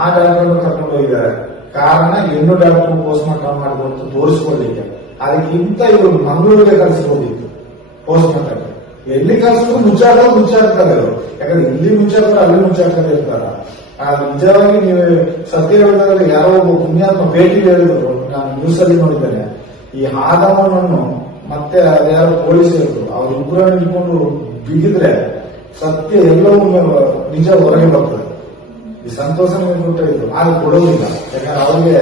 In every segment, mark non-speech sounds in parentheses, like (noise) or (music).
ಆ ಡಾಕ್ಟರ್ ಕರ್ಕೊಂಡು ಹೋಗಿದ್ದಾರೆ. ಕಾರಣ ಹೆಣ್ಣು ಡಾಕ್ಟರ್ ಪೋಸ್ಟ್ ಮಾರ್ಟಮ್ ಮಾಡಿದ್ರು ತೋರಿಸ್ಕೊಳ್ಳಿಕ್ಕೆ. ಅದಕ್ಕಿಂತ ಇವರು ಮಂಗಳೂರಿಗೆ ಕಳಿಸ್ಕೊಂಡಿತ್ತು ಪೋಸ್ಟ್ ಮಾರ್ಟಮ್ ಎಲ್ಲಿ ಕಳಿಸಿದ್ರು ಮುಚ್ಚಾಡ್ತಾರೆ ಮುಚ್ಚಾಡ್ತಾರೆ ಅವರು ಯಾಕಂದ್ರೆ ಇಲ್ಲಿ ಮುಚ್ಚಾಡ್ತಾರೆ, ಅಲ್ಲಿ ಮುಚ್ಚಾಡ್ತಾರೆ ಇರ್ತಾರ ನಿಜವಾಗಿ ನೀವು ಸತ್ಯ ಹೇಳಿದಾಗ ಯಾರೋ ಒಬ್ಬ ಪುಣ್ಯಾತ್ಮ ಭೇಟಿ ಹೇಳಿದ್ರು. ನಾನು ನ್ಯೂಸ್ ಅಲ್ಲಿ ನೋಡಿದ್ದೇನೆ. ಈ ಆದಮನನ್ನು ಮತ್ತೆ ಅದ್ಯಾರೋ ಪೊಲೀಸರು ಅವ್ರಿಬ್ಬರನ್ನು ಇಟ್ಕೊಂಡು ಬಿಗಿದ್ರೆ ಸತ್ಯ ಎಲ್ಲವೂ ನಿಜ ಹೊರಗೆ ಬರ್ತದೆ. ಈ ಸಂತೋಷ ಕೊಟ್ಟ ಇದು ಆಗ ಕೊಡೋದಿಲ್ಲ ಯಾಕಂದ್ರೆ ಅವ್ರಿಗೆ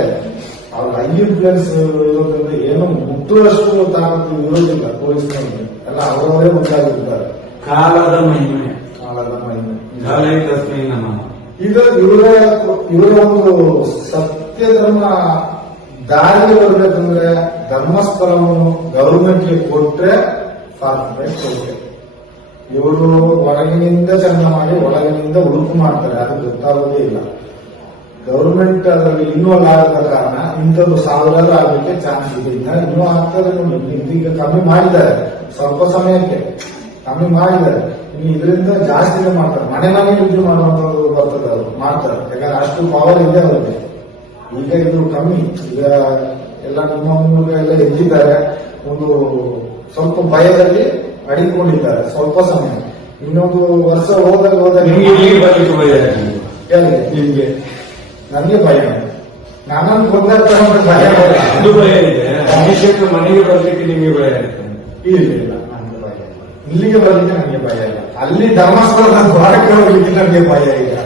ಅವ್ರ ಐ ಇನ್ಫ್ಲೂಯೆನ್ಸ್ ಇರೋದ್ರಿಂದ ಏನು ಮುಟ್ಟುವಷ್ಟು ತಾಕತ್ತು ಇರೋದಿಲ್ಲ ಪೊಲೀಸ್ನವ್ರಿಗೆ. ಎಲ್ಲ ಅವರವರೇ ಮುಂದಾಗಿರ್ತಾರೆ ಕಾಲದ ಮಹಿಮೆ. ಕಾಲದ ಮಹಿಮೆ. ಈಗ ಇವರ ಇವರ ಒಂದು ಸತ್ಯ ಧರ್ಮ ದಾರಿಗೆ ಬರ್ಬೇಕಂದ್ರೆ ಧರ್ಮಸ್ಥಳವನ್ನು ಗೌರ್ಮೆಂಟ್ಗೆ ಕೊಟ್ರೆ ಕಾರ್ಪೊರೇಟ್ ಓಕೆ ಇವರು ಹೊರಗಿನಿಂದ ಚಂದ ಮಾಡಿ, ಒಳಗಿನಿಂದ ಉಳುಪು ಮಾಡ್ತಾರೆ. ಅದು ಗೊತ್ತಾಗೋದೇ ಇಲ್ಲ. ಗೌರ್ಮೆಂಟ್ ಅದರಲ್ಲಿ ಇನ್ವಾಲ್ವ್ ಆಗದ ಕಾರಣ ಇಂಥದ್ದು ಸಾವಿರಾರು ಆಗಲಿಕ್ಕೆ ಚಾನ್ಸ್ ಇದೆ. ಇನ್ನ ಆಗ್ತದೆ ಇದೀಗ ಕಮ್ಮಿ ಮಾಡಿದ್ದಾರೆ. ಸ್ವಲ್ಪ ಸಮಯಕ್ಕೆ ಕಮ್ಮಿ ಮಾಡಿದ್ದಾರೆ. ಇನ್ನು ಇದರಿಂದ ಜಾಸ್ತಿ ಮಾಡ್ತಾರೆ. ಮನೆ ಮನೆ ಯುದ್ಧ ಮಾಡುವಂತದ್ದು ಬರ್ತದೆ ಅವರು, ಮಾಡ್ತಾರೆ. ಯಾಕಂದ್ರೆ ಅಷ್ಟು ಪವರ್ ಇದೆ ಅವರಿಗೆ. ಈಗ ಇದು ಕಮ್ಮಿ. ಈಗ ಎಲ್ಲ ನಮ್ಮ ಎಲ್ಲ ಎದ್ದಿದ್ದಾರೆ ಒಂದು ಸ್ವಲ್ಪ ಭಯದಲ್ಲಿ ಅಡಿಕೊಂಡಿದ್ದಾರೆ ಸ್ವಲ್ಪ ಸಮಯ. ಇನ್ನೊಂದು ವರ್ಷ ಹೋದಾಗ ಹೋದಾಗ ನಿಮ್ಗೆ ನನಗೆ ಭಯ. ನಾನೊಂದು ಅಂತ ಭಯ. ಅದು ಭಯ ಇದೆ. ಅಭಿಷೇಕ ಮನೆಗೆ ಬರ್ಲಿಕ್ಕೆ ನಿಮಗೆ ಭಯ ಆಯ್ತು ಇಲ್ಲ ಇಲ್ಲ ನನಗೆ ಭಯ ಇಲ್ಲ. ಇಲ್ಲಿಗೆ ಬರಲಿಕ್ಕೆ ನನಗೆ ಭಯ ಇಲ್ಲ. ಅಲ್ಲಿ ಧರ್ಮಸ್ಥಳದ ದ್ವಾರಕ್ಕೆ ಹೋಗ್ಲಿಕ್ಕೆ ನನಗೆ ಭಯ ಇಲ್ಲ.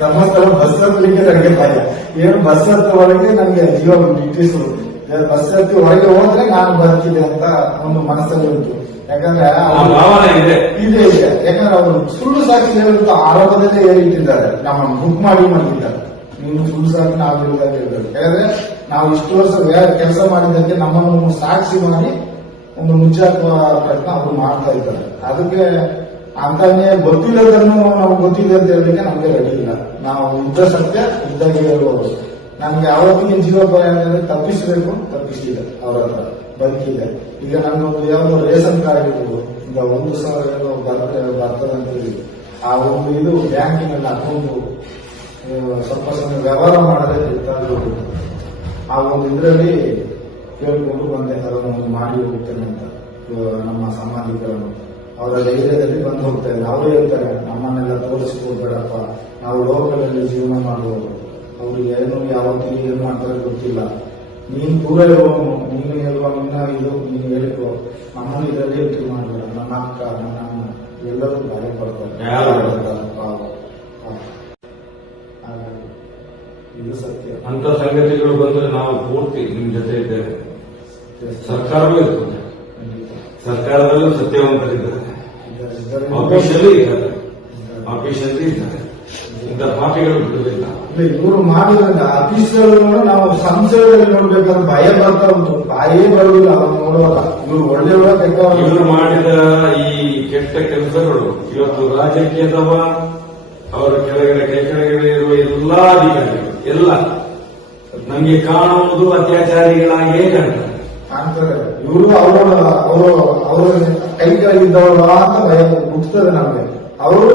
ಧರ್ಮಸ್ಥಳ ಬಸ್ ಹತ್ತಲಿಕ್ಕೆ ನನಗೆ ಭಯ. ಏನು ಬಸ್ ಹತ್ತುವರೆಗೆ ನನಗೆ ಜೀವ ಇಟ್ಟಿಸು. ಬಸ್ ಹತ್ತಿ ಹೊರಗೆ ಹೋದ್ರೆ ನಾನು ಬರ್ತಿದೆ ಅಂತ ಒಂದು ಮನಸ್ಸಲ್ಲಿ ಉಂಟು. ಯಾಕಂದ್ರೆ ಆ ಅವ್ರು- ಭಾವನೆ ಇದೆ. ಇದೆ ಇದೆ. ಯಾಕಂದ್ರೆ ಅವರು ಸುಳ್ಳು ಸಾಕ್ಷಿ ಹೇಳುವಂತ ಆರೋಪದಲ್ಲೇ ಏರಿಟ್ಟಿದ್ದಾರೆ ನಮ್ಮನ್ನು ಬುಕ್ ಮಾಡಿ ಮಾಡಿದ್ದಾರೆ ನೀವು ಸುಳ್ಳು ಸಾಕ್ಷಿ ನಾವು ಹೇಳಿದಾಗ ಯಾಕಂದ್ರೆ ನಾವು ಇಷ್ಟು ವರ್ಷ ಕೆಲಸ ಮಾಡಿದ್ದಕ್ಕೆ ನಮ್ಮನ್ನು ಸಾಕ್ಷಿ ಮಾಡಿ ಒಂದು ಮುಚ್ಚಾಕುವ ಪ್ರಯತ್ನ ಅವರು ಮಾಡ್ತಾ ಇದ್ದಾರೆ. ಅದಕ್ಕೆ ಅಂತಾನೇ ಗೊತ್ತಿಲ್ಲದನ್ನು ನಾವು ಗೊತ್ತಿದೆ ಅಂತ ಹೇಳಲಿಕ್ಕೆ ನಮಗೆ ರೆಡಿ ಇಲ್ಲ. ನಾವು ಇದ್ದ ಸತ್ಯ ಯುದ್ಧ ಹೇಳುವುದು ನಮ್ಗೆ ಯಾವಾಗಲೂ ಜೀವೋಪಾಯ ಅಂದ್ರೆ ತಪ್ಪಿಸಬೇಕು ತಪ್ಪಿಸಿದೆ ಅವರ ಹತ್ರ. ಬದುಕಿದೆ ಈಗ ನನ್ನೊಂದು ಯಾವ್ದು ರೇಷನ್ ಕಾರ್ಡ್ ಇರ್ಬೋದು. ಈಗ ಒಂದು ಸಾವಿರ ಏನೋ ಬರ್ತದೆ ಬರ್ತದೆ ಅಂತ ಹೇಳಿ. ಆ ಒಂದು ಇದು ಬ್ಯಾಂಕಿನಲ್ಲಿ ಅಕೌಂಟ್ ಸ್ವಲ್ಪ ಸಮಯ ವ್ಯವಹಾರ ಮಾಡದೆ ಗೊತ್ತಾದ್ರು ಆ ಒಂದು ಇದರಲ್ಲಿ ಕೇಳ್ಕೊಂಡು ಬಂದೆ ಅದನ್ನು ಮಾಡಿ ಹೋಗ್ತೇನೆ ಅಂತ. ನಮ್ಮ ಸಂಬಂಧಿಕರನ್ನು ಅವರ ಧೈರ್ಯದಲ್ಲಿ ಬಂದು ಹೋಗ್ತಾ ಇದ್ದಾರೆ ಅವರು ಹೇಳ್ತಾರೆ, ನಮ್ಮನ್ನೆಲ್ಲ ತೋರಿಸ್ಕೊಡ್ಬೇಡಪ್ಪ ನಾವು ಲೋಕದಲ್ಲಿ ಜೀವನ ಮಾಡುವವರು. ಅವ್ರು ಏನು ಯಾವತ್ತಿಗೆ ಏನು ಮಾಡ್ತಾರೆ ಗೊತ್ತಿಲ್ಲ. ನೀನ್ ದೂರ ಇರುವವನು ನೀನು ಹೇಳುವ ನಿನ್ನ ಇದು ನೀನು ಹೇಳಿಕೊ. ನಮ್ಮನ್ನು ಇದರಲ್ಲಿ ಇಟ್ಟು ಮಾಡಬೇಡ ನನ್ನ ಅಕ್ಕ ನನ್ನ ಅಮ್ಮ ಎಲ್ಲರೂ ಭಯ ಪಡ್ತಾರೆ? ಪಾಪ. ಇದು ಸತ್ಯ. ಅಂತ ಸಂಗತಿಗಳು ಬಂದ್ರೆ ನಾವು ಪೂರ್ತಿ ನಿಮ್ ಜೊತೆ ಇದ್ದೇವೆ. ಸರ್ಕಾರವೂ ಇರ್ತದೆ. ಸರ್ಕಾರದಲ್ಲೂ ಸತ್ಯವಂತರಿದ್ದಾರೆ. ಆಫೀಸಲ್ಲಿ ಇದ್ದಾರೆ. ಆಫೀಸಲ್ಲಿ ಇದ್ದಾರೆ. ಇಂಥ ಪಾರ್ಟಿಗಳು ಬಿಡುವುದಿಲ್ಲ. ಇವರು ಮಾಡಿದ್ರಿಂದ ಅಫೀಸರ್ಗಳನ್ನು ನಾವು ಸಂಶಯದಲ್ಲಿ ನೋಡ್ಬೇಕಾದ್ರೆ ಭಯ ಬರ್ತಾ ಉಂಟು. ಭಯೇ ಬರುವುದಿಲ್ಲ ಅವ್ರು ನೋಡುವಾಗ. ಇವ್ರು ಒಳ್ಳೆಯವರ ಕೆಟ್ಟವರ. ಇವರು ಮಾಡಿದ ಈ ಕೆಟ್ಟ ಕೆಲಸಗಳು ಇವತ್ತು ರಾಜಕೀಯದವ ಅವರ ಕೆಳಗಡೆ ಕೈ ಕೆಳಗಡೆ ಇರುವ ಎಲ್ಲಾ ಅಧಿಕಾರಿಗಳು ಎಲ್ಲ. ನಮಗೆ ಕಾಣುವುದು ಅತ್ಯಾಚಾರಿಗಳಾಗಿಯೇ ಕಾಣ್ತಾರೆ ಕಾಣ್ತಾರೆ ಇವರು ಅವರ ಅವರು ಅವರ ಕೈ ಕೆಳಗಿದ್ದವರು ಅಂತ ಭಯ ಹುಟ್ಟುತ್ತದೆ ನಮಗೆ. ಅವರು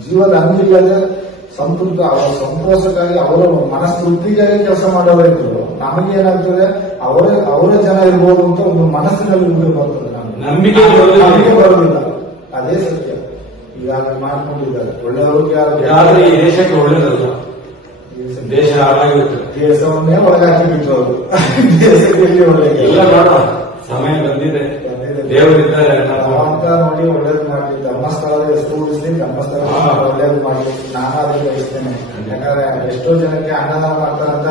ಜೀವದ ಹಂಗಿಲ್ಲದೆ ಸಂತೃಪ್ತ ಅವರ ಸಂತೋಷಕ್ಕಾಗಿ ಅವರ ಮನಸ್ತೃಪ್ತಿಗಾಗಿ ಕೆಲಸ ಮಾಡೋರಿದ್ರು ನಮಗೆ ಏನಾಗ್ತದೆ ಅವರೇ ಅವರ ಜನ ಇರ್ಬೋದು ಅಂತ ಒಂದು ಮನಸ್ಸಿನಲ್ಲಿ ಉಂಟು ಬರ್ತದೆ ನಮಗೆ. ನಂಬಿಕೆ ಬರೋದಿಲ್ಲ. ಅದೇ ಸತ್ಯ. ಈಗಾಗಲೇ ಮಾಡ್ಕೊಂಡಿದ್ದಾರೆ. ಒಳ್ಳೆಯವ್ರಿಗೆ ಯಾರು ಈ ದೇಶಕ್ಕೆ ಒಳ್ಳೇದಲ್ಲ. ದೇಶ. ಹಾಳಾಗಿರುತ್ತೆ. ದೇಶವನ್ನೇ ಒಳಗಾಕಿ ಬಿಟ್ಟರು ಅವರು (laughs) ದೇಶಕ್ಕೆ ಎಲ್ಲಿ ಸಮಯ ಬಂದಿದೆ. ದೇವರಿದ್ದಾರೆ ಅಂತ ನೋಡಿ ಒಳ್ಳೇದು ಮಾಡಿ ಧರ್ಮಸ್ಥಳದ ಎಷ್ಟು ಉಳಿಸ್ಲಿ ಧರ್ಮಸ್ಥಳ. ಒಳ್ಳೇದು ಮಾಡಿ ನಾನು ಅದಕ್ಕೆ ಬಯಸ್ತೇನೆ. ಯಾಕಂದ್ರೆ ಎಷ್ಟೋ ಜನಕ್ಕೆ ಅನ್ನದಾನ ಅಂತ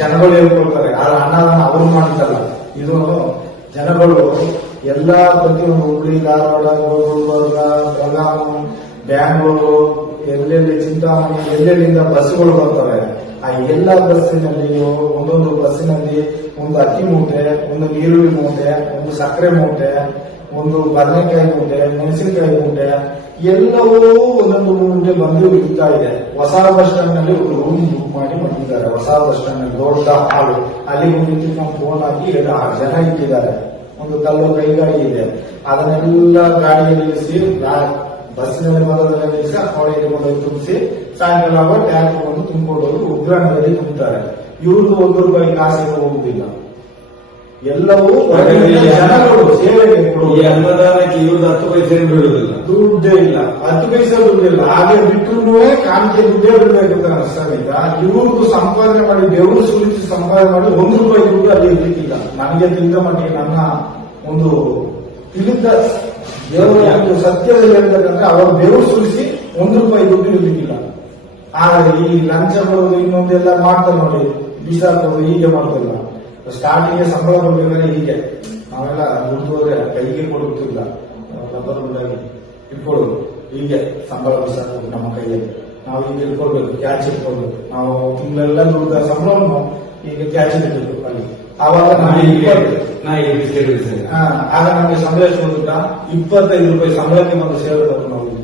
ಜನಗಳು ಹೇಳ್ಕೊಳ್ತಾರೆ ಆದ್ರೆ ಅನ್ನದಾನ ಅವ್ರು ಮಾಡ್ತಾರಲ್ಲ. ಇದು ಜನಗಳು ಎಲ್ಲಾ ಪ್ರತಿಯೊಂದು ಹುಬ್ಳಿ ಧಾರವಾಡ ಬ್ಯಾಂಗ್ಳೂರು ಎಲ್ಲೆಲ್ಲಿ ಚಿಂತಾಮಣಿ, ಎಲ್ಲೆಲ್ಲಿಂದ ಬಸ್ಸುಗಳು ಬರ್ತವೆ, ಆ ಎಲ್ಲ ಬಸ್ಸಿನಲ್ಲಿ ಒಂದೊಂದು ಬಸ್ಸಿನಲ್ಲಿ ಒಂದು ಅಕ್ಕಿ ಮೂಟೆ, ಒಂದು ಈರುಳ್ಳಿ ಮೂಟೆ, ಒಂದು ಸಕ್ಕರೆ ಮೂಟೆ, ಒಂದು ಬದನೆಕಾಯಿ ಮೂಟೆ, ಮೆಣಸಿನಕಾಯಿ ಮೂಟೆ, ಎಲ್ಲವೂ ಒಂದೊಂದು ಮೂಟೆ ಬಂದು ಇರ್ತಾ ಇದೆ. ಹೊಸ ಬಸ್ ಸ್ಟ್ಯಾಂಡ್ನಲ್ಲಿ ಒಂದು ರೂಮ್ ಬುಕ್ ಮಾಡಿ ಬಂದಿದ್ದಾರೆ. ಹೊಸ ಬಸ್ ಸ್ಟ್ಯಾಂಡ್ ದೊಡ್ಡ ಹಾಲು ಅಲ್ಲಿ ನಾವು ಫೋನ್ ಹಾಕಿ ಎರಡು ಆರು ಜನ ಇಟ್ಟಿದ್ದಾರೆ. ಒಂದು ಕಲ್ಲು ಕೈಗಾಡಿ ಇದೆ. ಅದನ್ನೆಲ್ಲ ಗಾಡಿಯಲ್ಲಿ ಇಳಿಸಿ ಬಸ್ಸಿನಲ್ಲಿ ಬರೋದೆಲ್ಲ ನಿಲ್ಲಿಸಿ ಕೋಣೆಗೆ ಕೊಂಡೋಗಿ ತುಂಬಿಸಿ ಸಾಯಂಕಾಲ ಆಗುವ ಟ್ಯಾಂಕ್ ಒಂದು ತುಂಬಿಕೊಂಡು ಹೋಗಿ ಉಗ್ರಾಣದಲ್ಲಿ ತುಂಬುತ್ತಾರೆ ಇವ್ರದ್ದು ಒಂದು ರೂಪಾಯಿ ಕಾಸಿಗೆ ಹೋಗುದಿಲ್ಲ. ಎಲ್ಲವೂ ಜನಗಳು ಸೇವೆಗೆ ಈ ಅನ್ನದಾನಕ್ಕೆ ಇವ್ರದ್ದು ಹತ್ತು ಪೈಸೆ ಬಿಡುವುದಿಲ್ಲ ದುಡ್ಡೇ ಇಲ್ಲ. ಹತ್ತು ಪೈಸೆ ದುಡ್ಡಿಲ್ಲ ಹಾಗೆ ಬಿಟ್ಟರು ಕಾಣಿಕೆ ದುಡ್ಡೇ ಬಿಡಬೇಕಂತ ಅನಿಸ್ತಾಗ ಇವ್ರದ್ದು ಸಂಪಾದನೆ ಮಾಡಿ ಬೆವರು ಸುರಿಸಿ ಸಂಪಾದನೆ ಮಾಡಿ ಒಂದು ರೂಪಾಯಿ ದುಡ್ಡು ಅಲ್ಲಿ ಇರ್ಲಿಕ್ಕಿಲ್ಲ. ನನಗೆ ತಿಳಿದ ಮಟ್ಟಿಗೆ ನನ್ನ ಒಂದು ತಿಳಿದ ದೇವರು ಯಾಕೆ ಸತ್ಯದಲ್ಲಿ ಹೇಳ್ತಕ್ಕಂದ್ರೆ ಅವರು ಬೆವರು ಸುರಿಸಿ ಒಂದು ರೂಪಾಯಿ ದುಡ್ಡು ಇರ್ಲಿಕ್ಕಿಲ್ಲ. ಆದ್ರೆ ಈ ಲಂಚ ಬರೋದು ಇನ್ನೊಂದೆಲ್ಲ ಮಾಡ್ತಾರೆ ನೋಡಿ ಬಿಸಾಕೋದು ಹೀಗೆ ಮಾಡ್ತಿಲ್ಲ ಸ್ಟಾರ್ಟಿಂಗ್ ಸಂಬಳ ಕೊಡ್ಬೇಕಾದ್ರೆ ಹೀಗೆ. ನಾವೆಲ್ಲ ದುಡ್ಡು ಕೈಗೆ ಕೊಡುತ್ತಿಲ್ಲ. ರಬ್ಬರ್ ದುಡ್ಡಾಗಿ ಇಟ್ಕೊಳ್ಳೋದು. ಹೀಗೆ ಸಂಬಳ ಬಿಸಾಕೋದು ನಮ್ಮ ಕೈಯಲ್ಲಿ. ನಾವು ಹೀಗೆ ಇಟ್ಕೊಳ್ಬೇಕು, ಕ್ಯಾಚ್ ಇಟ್ಕೊಳ್ಬೇಕು. ನಾವು ತಿಂಗಳೆಲ್ಲ ದುಡ್ಡ, ಸಂಬಳವನ್ನು ಈಗ ಕ್ಯಾಚ್ ಇಟ್ಟಿರ್ಬೇಕು ಅಲ್ಲಿ. ಆವಾಗ ನಾ ನಮಗೆ ಹೀಗೆ ಇಪ್ಪತ್ತು ನಾ ಈಗ ಬಿಸ್ಕೆಟ್ ಬಿಡಿಸ್ತೇನೆ ಹಾ, ಆಗ ನಮಗೆ ಸಂಬಳ ಎಷ್ಟು ಗೊತ್ತಾ ಇಪ್ಪತ್ತೈದು ರೂಪಾಯಿ ಸಂಬಳಕ್ಕೆ ಒಂದು ಸೇವೆ ತಗೊಂಡು ನಾವು ಇಲ್ಲಿ.